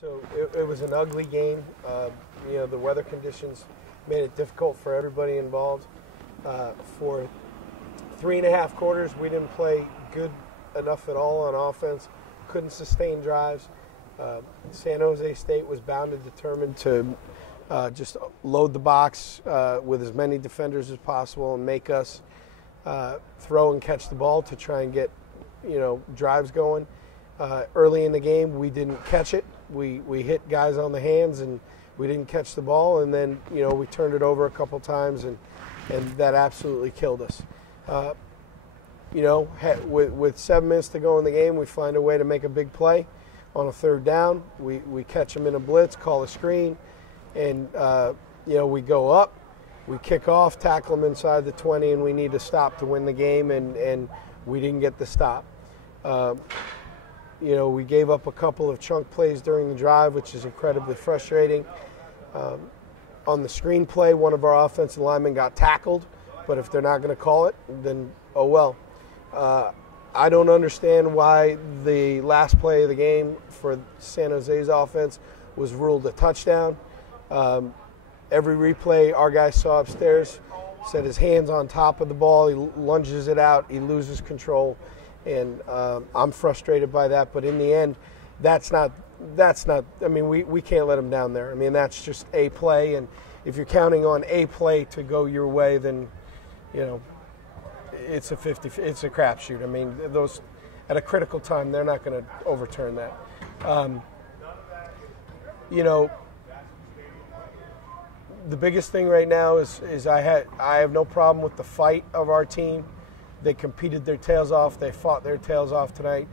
So it was an ugly game. The weather conditions made it difficult for everybody involved. For 3.5 quarters, we didn't play good enough at all on offense. Couldn't sustain drives. San Jose State was bound and determined to just load the box with as many defenders as possible and make us throw and catch the ball to try and get drives going. Early in the game, we didn't catch it. We hit guys on the hands and we didn't catch the ball, and then we turned it over a couple times and that absolutely killed us. With 7 minutes to go in the game, we find a way to make a big play on a third down. We catch them in a blitz, call a screen, and we go up. We kick off, tackle them inside the 20, and we need to stop to win the game, and we didn't get the stop. We gave up a couple of chunk plays during the drive, which is incredibly frustrating. On the screen play, one of our offensive linemen got tackled, but if they're not going to call it, then oh well. I don't understand why the last play of the game for San Jose's offense was ruled a touchdown. Every replay our guy saw upstairs said his hand's on top of the ball, he lunges it out, he loses control. And I'm frustrated by that, but in the end, that's not. I mean, we can't let them down there. I mean, that's just a play, and if you're counting on a play to go your way, then it's a crapshoot. I mean, those at a critical time, they're not going to overturn that. The biggest thing right now is I have no problem with the fight of our team. They competed their tails off. They fought their tails off tonight.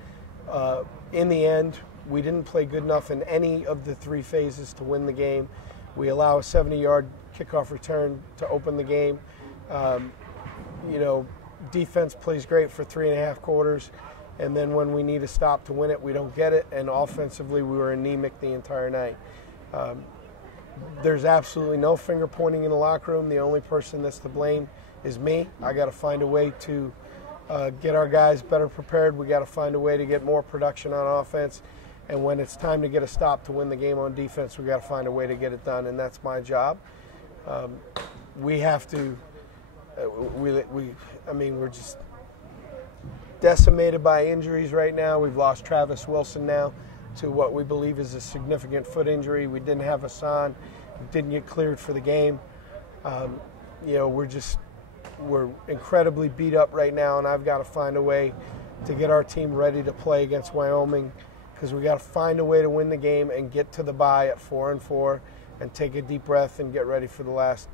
In the end, we didn't play good enough in any of the 3 phases to win the game. We allow a 70-yard kickoff return to open the game. Defense plays great for 3.5 quarters, and then when we need a stop to win it, we don't get it. And offensively, we were anemic the entire night. There's absolutely no finger pointing in the locker room. The only person that's to blame is me. I got to find a way to get our guys better prepared. We got to find a way to get more production on offense. And when it's time to get a stop to win the game on defense, we got to find a way to get it done, and that's my job. We have to. We're just decimated by injuries right now. We've lost Travis Wilson now to what we believe is a significant foot injury. We didn't have Hassan, didn't get cleared for the game. We're incredibly beat up right now, and I've got to find a way to get our team ready to play against Wyoming, because we got to find a way to win the game and get to the bye at 4-4 and take a deep breath and get ready for the last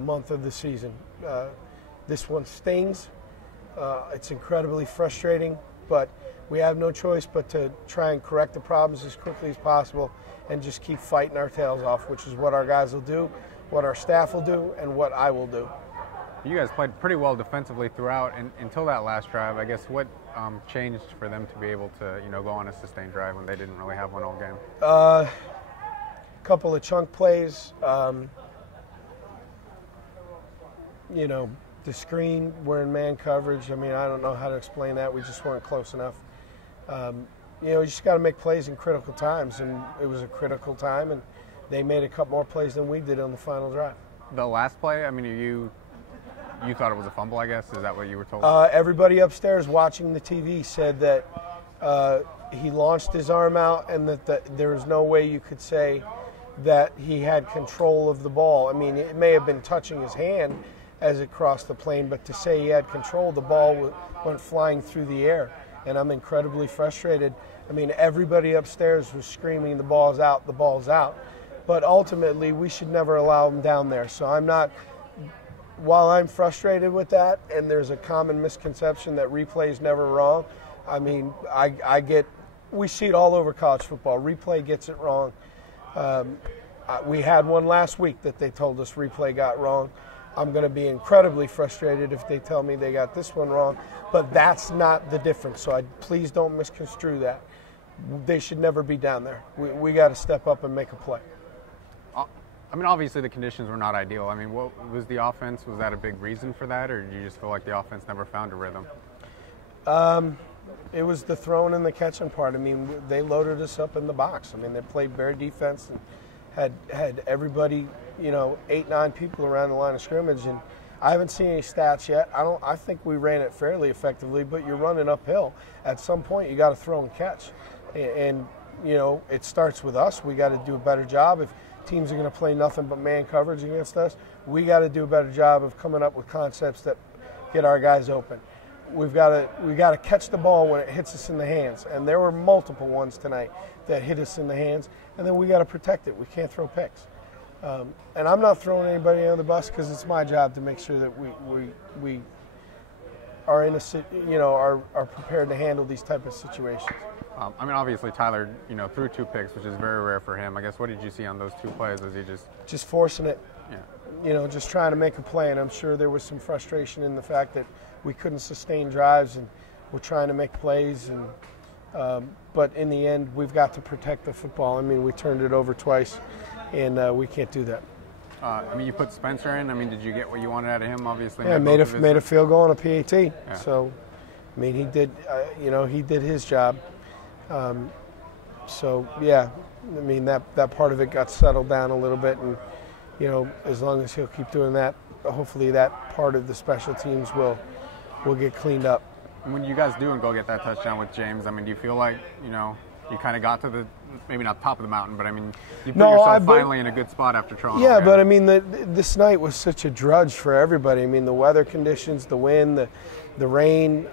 month of the season. This one stings. It's incredibly frustrating, but we have no choice but to try and correct the problems as quickly as possible and just keep fighting our tails off, which is what our guys will do, what our staff will do, and what I will do. You guys played pretty well defensively throughout until that last drive. I guess what changed for them to be able to go on a sustained drive when they didn't really have one all game? A couple of chunk plays. The screen, we're in man coverage. I mean, I don't know how to explain that. We just weren't close enough. You just got to make plays in critical times, and it was a critical time, and they made a couple more plays than we did on the final drive. The last play, I mean, you thought it was a fumble, I guess? Is that what you were told? Everybody upstairs watching the TV said that he launched his arm out and that there was no way you could say that he had control of the ball. I mean, it may have been touching his hand as it crossed the plane, but to say he had control, the ball went flying through the air. And I'm incredibly frustrated. I mean, everybody upstairs was screaming, the ball's out, the ball's out. But ultimately, we should never allow them down there. So while I'm frustrated with that, and there's a common misconception that replay is never wrong, I mean, we see it all over college football. Replay gets it wrong. We had one last week that they told us replay got wrong. I'm going to be incredibly frustrated if they tell me they got this one wrong, but that's not the difference. So please don't misconstrue that. They should never be down there. We got to step up and make a play. I mean, obviously the conditions were not ideal. I mean, what was the offense? Was that a big reason for that, or do you just feel like the offense never found a rhythm? It was the throwing and the catching part. I mean, they loaded us up in the box. I mean, they played bare defense and had everybody, 8, 9 people around the line of scrimmage. And I haven't seen any stats yet. I think we ran it fairly effectively, but you're running uphill. At some point, you got to throw and catch. And it starts with us. We got to do a better job. If teams are going to play nothing but man coverage against us, we got to do a better job of coming up with concepts that get our guys open. We got to catch the ball when it hits us in the hands, and there were multiple ones tonight that hit us in the hands, and then we got to protect it. We can't throw picks, and I'm not throwing anybody under the bus because it's my job to make sure that we are are prepared to handle these type of situations. I mean, obviously Tyler, threw 2 picks, which is very rare for him. I guess what did you see on those 2 plays? Was he just forcing it? Yeah. Just trying to make a play, and I'm sure there was some frustration in the fact that we couldn't sustain drives, and we're trying to make plays. And but in the end, we've got to protect the football. I mean, we turned it over twice, and we can't do that. I mean, you put Spencer in. I mean, did you get what you wanted out of him? Obviously, yeah, made a field goal on a PAT. Yeah. So, I mean, he did. He did his job. So yeah, I mean that part of it got settled down a little bit, and as long as he'll keep doing that, hopefully that part of the special teams will get cleaned up. When you guys do and go get that touchdown with James, I mean, do you feel like you kind of got to the, maybe not top of the mountain, but I mean, you put yourself finally in a good spot after trying? Yeah, but I mean, this night was such a drudge for everybody. I mean, the weather conditions, the wind, the rain.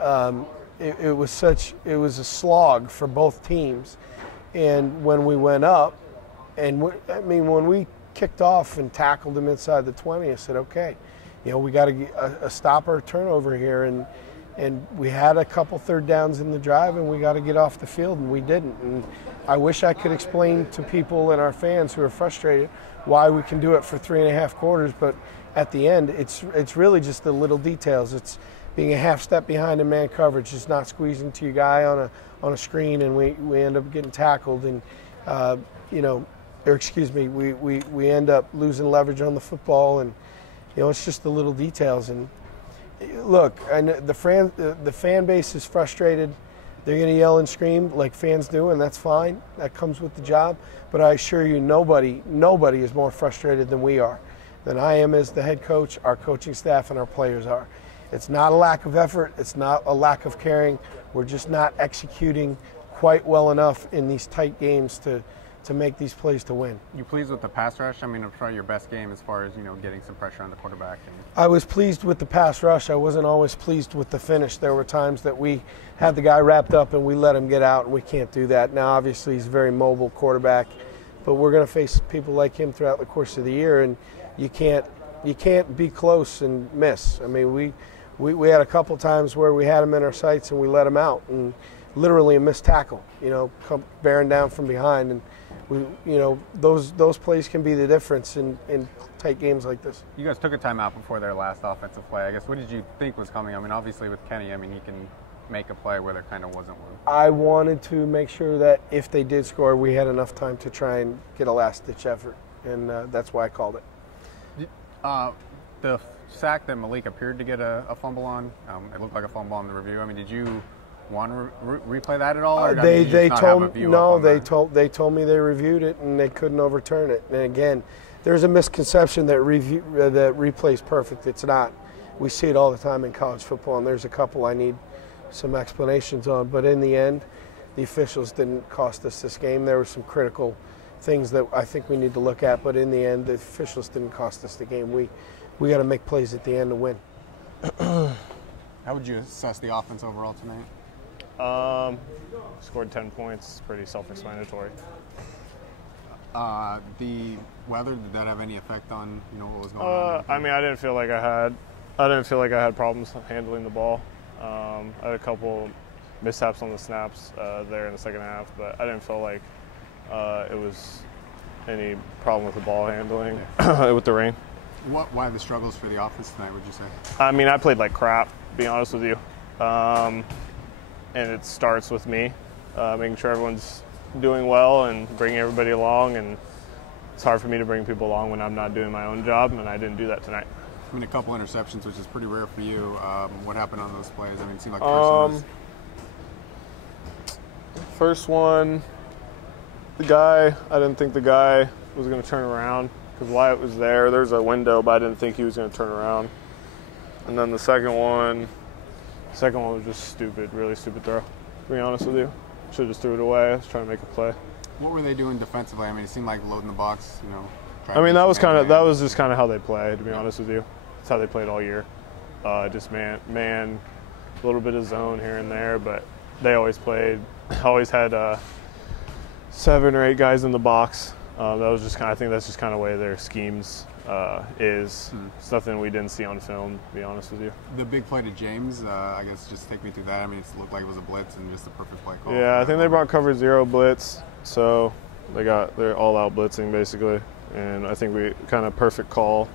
It was a slog for both teams. And when we went up, when we kicked off and tackled them inside the 20, I said, okay, we got to get a stopper turnover here. And we had a couple third downs in the drive, and we got to get off the field, and we didn't. And I wish I could explain to people and our fans who are frustrated why we can do it for 3.5 quarters, but at the end, it's really just the little details. It's being a half step behind in man coverage, just not squeezing to your guy on a screen, and we end up getting tackled, and we end up losing leverage on the football, and it's just the little details. And look, the fan base is frustrated. They're going to yell and scream like fans do, and that's fine. That comes with the job. But I assure you, nobody is more frustrated than we are, than I am as the head coach, our coaching staff, and our players are. It's not a lack of effort. It's not a lack of caring. We're just not executing quite well enough in these tight games to make these plays to win. You pleased with the pass rush? I mean, it's probably your best game as far as, getting some pressure on the quarterback. I was pleased with the pass rush. I wasn't always pleased with the finish. There were times that we had the guy wrapped up and we let him get out, and we can't do that. Now, obviously, he's a very mobile quarterback, but we're going to face people like him throughout the course of the year, and you can't be close and miss. I mean, we had a couple times where we had him in our sights and we let him out, and literally a missed tackle, come bearing down from behind, and those plays can be the difference in tight games like this. You guys took a timeout before their last offensive play. I guess, what did you think was coming? I mean, obviously with Kenny, he can make a play where there kind of wasn't one. I wanted to make sure that if they did score, we had enough time to try and get a last-ditch effort, and that's why I called it. The sack that Malik appeared to get a fumble on, it looked like a fumble on the review. I mean, did you want to replay that at all? Or they told me they reviewed it and they couldn't overturn it. And again, there's a misconception that replay's perfect. It's not. We see it all the time in college football, and there's a couple I need some explanations on. But in the end, the officials didn't cost us this game. There were some critical things that I think we need to look at, but in the end, the officials didn't cost us the game. We got to make plays at the end to win. How would you assess the offense overall tonight? Scored 10 points. Pretty self-explanatory. The weather, did that have any effect on what was going on? I mean, I didn't feel like I had problems handling the ball. I had a couple mishaps on the snaps there in the second half, but I didn't feel like it was any problem with the ball handling with the rain. Why the struggles for the offense tonight, would you say? I mean, I played like crap, to be honest with you. And it starts with me, making sure everyone's doing well and bringing everybody along. And it's hard for me to bring people along when I'm not doing my own job, and I didn't do that tonight. I mean, a couple interceptions, which is pretty rare for you. What happened on those plays? I mean, it seemed like Carson was... First one, I didn't think the guy was going to turn around because Wyatt was there. There's a window, but I didn't think he was going to turn around. And then the second one was just stupid, really stupid throw, to be honest with you. Should have just threw it away. I was trying to make a play. What were they doing defensively? I mean, it seemed like loading the box, you know. I mean, that was just kind of how they play, to be honest with you. That's how they played all year. Just man, a little bit of zone here and there, but they always had 7 or 8 guys in the box. That was just I think that's just kind of the way their schemes is. It's nothing we didn't see on film, to be honest with you. The big play to James, I guess just take me through that. I mean, it looked like it was a blitz and just a perfect play call. Yeah, I think they brought cover 0 blitz, so they're all out blitzing basically, and I think we kind of perfect call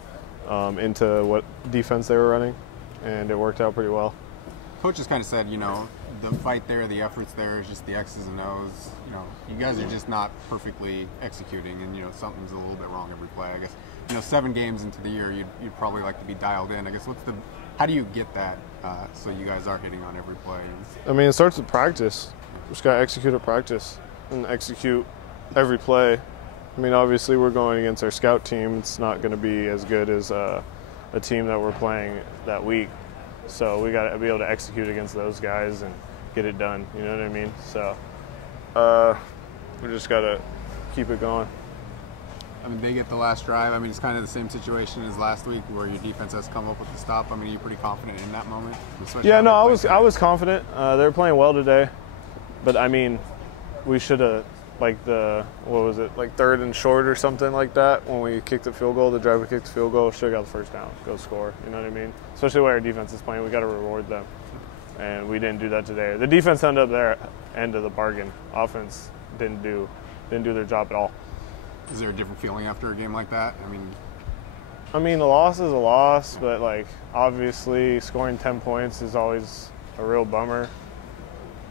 into what defense they were running, and it worked out pretty well. Coach just kind of said, you know, the fight there, the efforts there is just the X's and O's. You know, you guys are just not perfectly executing, and you know something's a little bit wrong every play. I guess, you know, 7 games into the year, you'd probably like to be dialed in. I guess how do you get that so you guys are hitting on every play? I mean, it starts with practice. Just got to execute at practice and execute every play. I mean, obviously we're going against our scout team. It's not going to be as good as a team that we're playing that week. So we got to be able to execute against those guys and get it done. You know what I mean? So we just got to keep it going. I mean, they get the last drive. I mean, it's kind of the same situation as last week where your defense has come up with the stop. I mean, are you pretty confident in that moment? Yeah, no, I was confident. They were playing well today. But, I mean, we should have, like 3rd and short or something like that when we kicked the field goal. The driver kicked the field goal, should have got the first down, go score. You know what I mean? Especially where our defense is playing, we got to reward them. And we didn't do that today. The defense ended up their end of the bargain. Offense didn't do their job at all. Is there a different feeling after a game like that? I mean, a loss is a loss, but like obviously scoring 10 points is always a real bummer.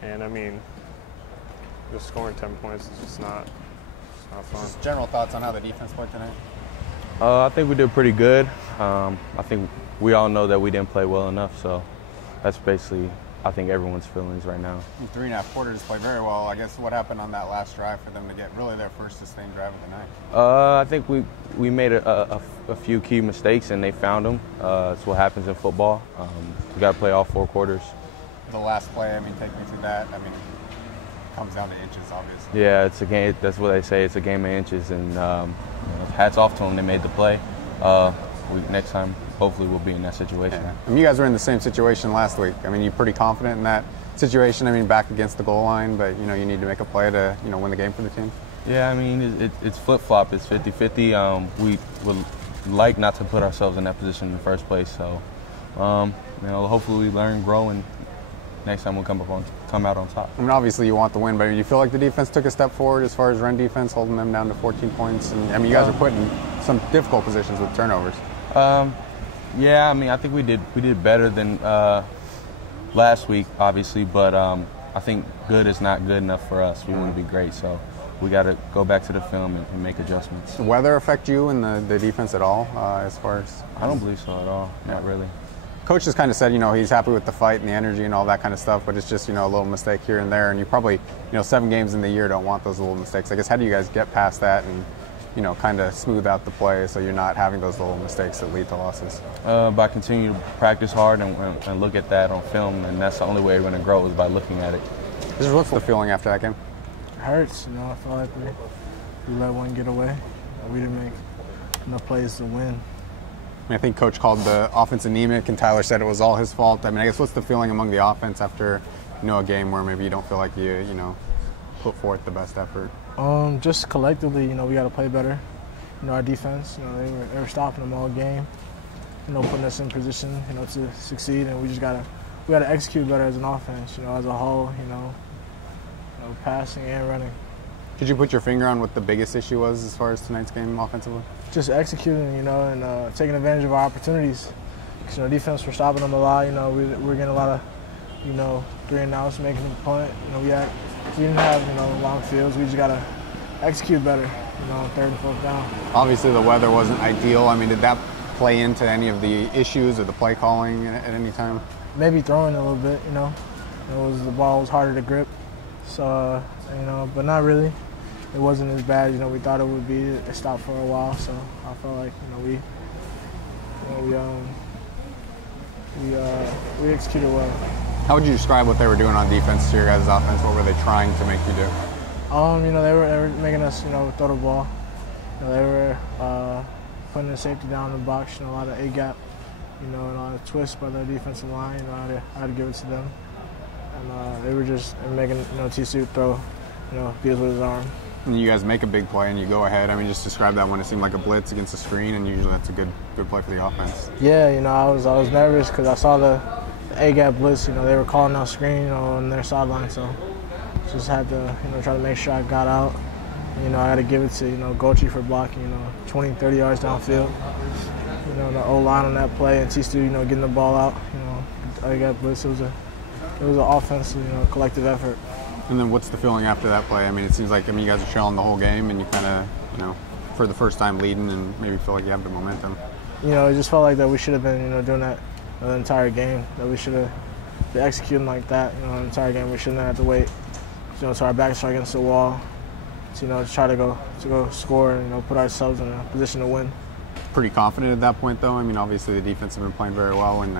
And I mean, just scoring 10 points is just not fun. Just general thoughts on how the defense played tonight? I think we did pretty good. I think we all know that we didn't play well enough, so that's basically, I think, everyone's feelings right now. 3.5 quarters played very well. I guess what happened on that last drive for them to get really their first sustained drive of the night? I think we made a few key mistakes, and they found them. That's what happens in football. We got to play all 4 quarters. The last play, I mean, take me through that. I mean, it comes down to inches, obviously. Yeah, it's a game. That's what they say. It's a game of inches, and you know, hats off to them. They made the play. Next time, hopefully, we'll be in that situation. Yeah. I mean, you guys were in the same situation last week. I mean, you're pretty confident in that situation. I mean, back against the goal line, but you know, you need to make a play to win the game for the team. Yeah, I mean, it's flip-flop. It's 50-50. We would like not to put ourselves in that position in the first place. So, you know, hopefully we learn, grow, and next time we'll come out on top. I mean, obviously you want the win, but do you feel like the defense took a step forward as far as run defense, holding them down to 14 points? And I mean, you guys are put in some difficult positions with turnovers. Yeah, I mean, I think we did better than last week, obviously, but I think good is not good enough for us. We want to be great, so we got to go back to the film and make adjustments. Does the weather affect you and the defense at all, as far as? I don't believe so at all. Not really. Coach just kind of said, you know, he's happy with the fight and the energy and all that kind of stuff, but it's just, you know, a little mistake here and there, and you probably, you know, 7 games in the year don't want those little mistakes. I guess, how do you guys get past that and, you know, kind of smooth out the play so you're not having those little mistakes that lead to losses? By continuing to practice hard and look at that on film, and that's the only way we're going to grow is by looking at it. What's the feeling after that game? It hurts, you know. I feel like we let one get away. We didn't make enough plays to win. I mean, I think Coach called the offense anemic, and Tyler said it was all his fault. I mean, I guess what's the feeling among the offense after, you know, a game where maybe you don't feel like you know, put forth the best effort? Just collectively, you know, we got to play better. You know, our defense, you know, they were stopping them all game. You know, putting us in position, you know, to succeed, and we gotta execute better as an offense. You know, as a whole, you know, passing and running. Could you put your finger on what the biggest issue was as far as tonight's game offensively? Just executing, you know, and taking advantage of our opportunities. Because, you know, defense, we're stopping them a lot. You know, we're getting a lot of, you know, 3 and outs, making a punt. You know, we didn't have, you know, long fields. We just got to execute better, you know, on 3rd and 4th down. Obviously, the weather wasn't ideal. I mean, did that play into any of the issues or the play calling at any time? Maybe throwing a little bit, you know. The ball was harder to grip. So, but not really. It wasn't as bad, we thought it would be. It stopped for a while, so I felt like, we executed well. How would you describe what they were doing on defense to your guys' offense? What were they trying to make you do? They were making us, throw the ball. They were putting the safety down in the box, a lot of A-gap, and a lot of twists by their defensive line. I had to give it to them. And they were just making, T-Suit throw, Beals with his arm. And you guys make a big play and you go ahead. I mean, just describe that when it seemed like a blitz against a screen, and usually that's a good play for the offense. Yeah, I was nervous because I saw the A-gap blitz. They were calling out screen, on their sideline, so just had to, try to make sure I got out. I got to give it to, Gochi for blocking, 20, 30 yards downfield. The O-line on that play, and T-Stu, getting the ball out. A-gap blitz. It was an offensive, collective effort. And then what's the feeling after that play? I mean, it seems like, you guys are trailing the whole game, and you kind of, for the first time leading, and maybe feel like you have the momentum. It just felt like that we should have been, doing that the entire game, that we should have been executing like that, the entire game. We shouldn't have had to wait, so our backs are against the wall, to try to go score and, put ourselves in a position to win. Pretty confident at that point, though. I mean, obviously the defense have been playing very well, and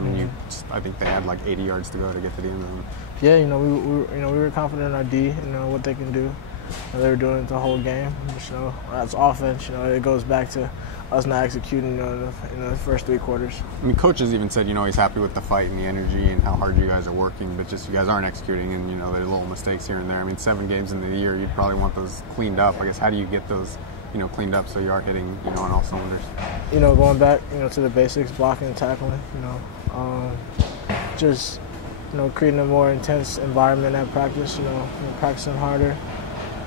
I think they had like 80 yards to go to get to the end zone. Yeah, we were confident in our D, what they can do. They were doing it the whole game. As offense, it goes back to us not executing, in the first 3 quarters. I mean, Coach has even said, he's happy with the fight and the energy and how hard you guys are working, but just you guys aren't executing, and there's little mistakes here and there. I mean, 7 games into the year, you'd probably want those cleaned up. I guess, how do you get those, cleaned up so you are hitting, on all cylinders? Going back, to the basics, blocking and tackling. Just creating a more intense environment at practice. Practicing harder.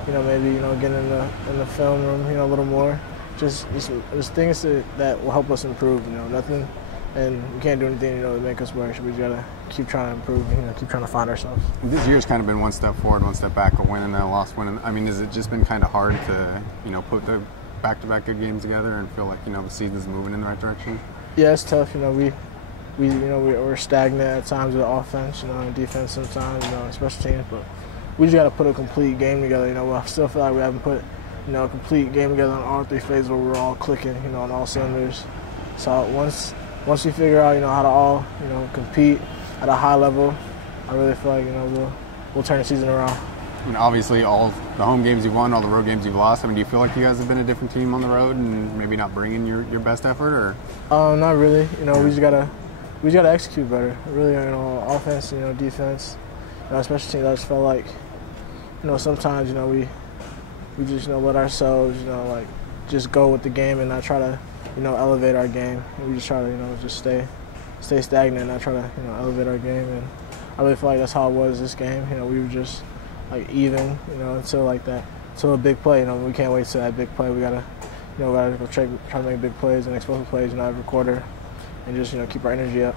Maybe getting in the film room, a little more. Just things that will help us improve. Nothing, and we can't do anything to make us worse. We just gotta keep trying to improve. Keep trying to find ourselves. This year's kind of been one step forward, one step back, a win and then a loss win. I mean, has it just been kind of hard to put the back-to-back good games together and feel like the season's moving in the right direction? Yeah, it's tough. We're stagnant at times with offense, defense sometimes, special teams, but we just got to put a complete game together. I still feel like we haven't put, a complete game together on all 3 phases where we're all clicking, on all cylinders. So once we figure out, how to all, compete at a high level, I really feel like, we'll turn the season around. And obviously, all the home games you've won, all the road games you've lost. I mean, do you feel like you guys have been a different team on the road and maybe not bringing your best effort, or? Not really. We just gotta execute better. Really, offense, defense, special teams. I just felt like, sometimes, we just let ourselves, just go with the game and not try to, elevate our game. And we just try to, just stay stagnant and not try to, elevate our game. And I really feel like that's how it was this game. We were just even, until a big play. We can't wait till that big play. We gotta go try to make big plays and explosive plays, every quarter, and just keep our energy up.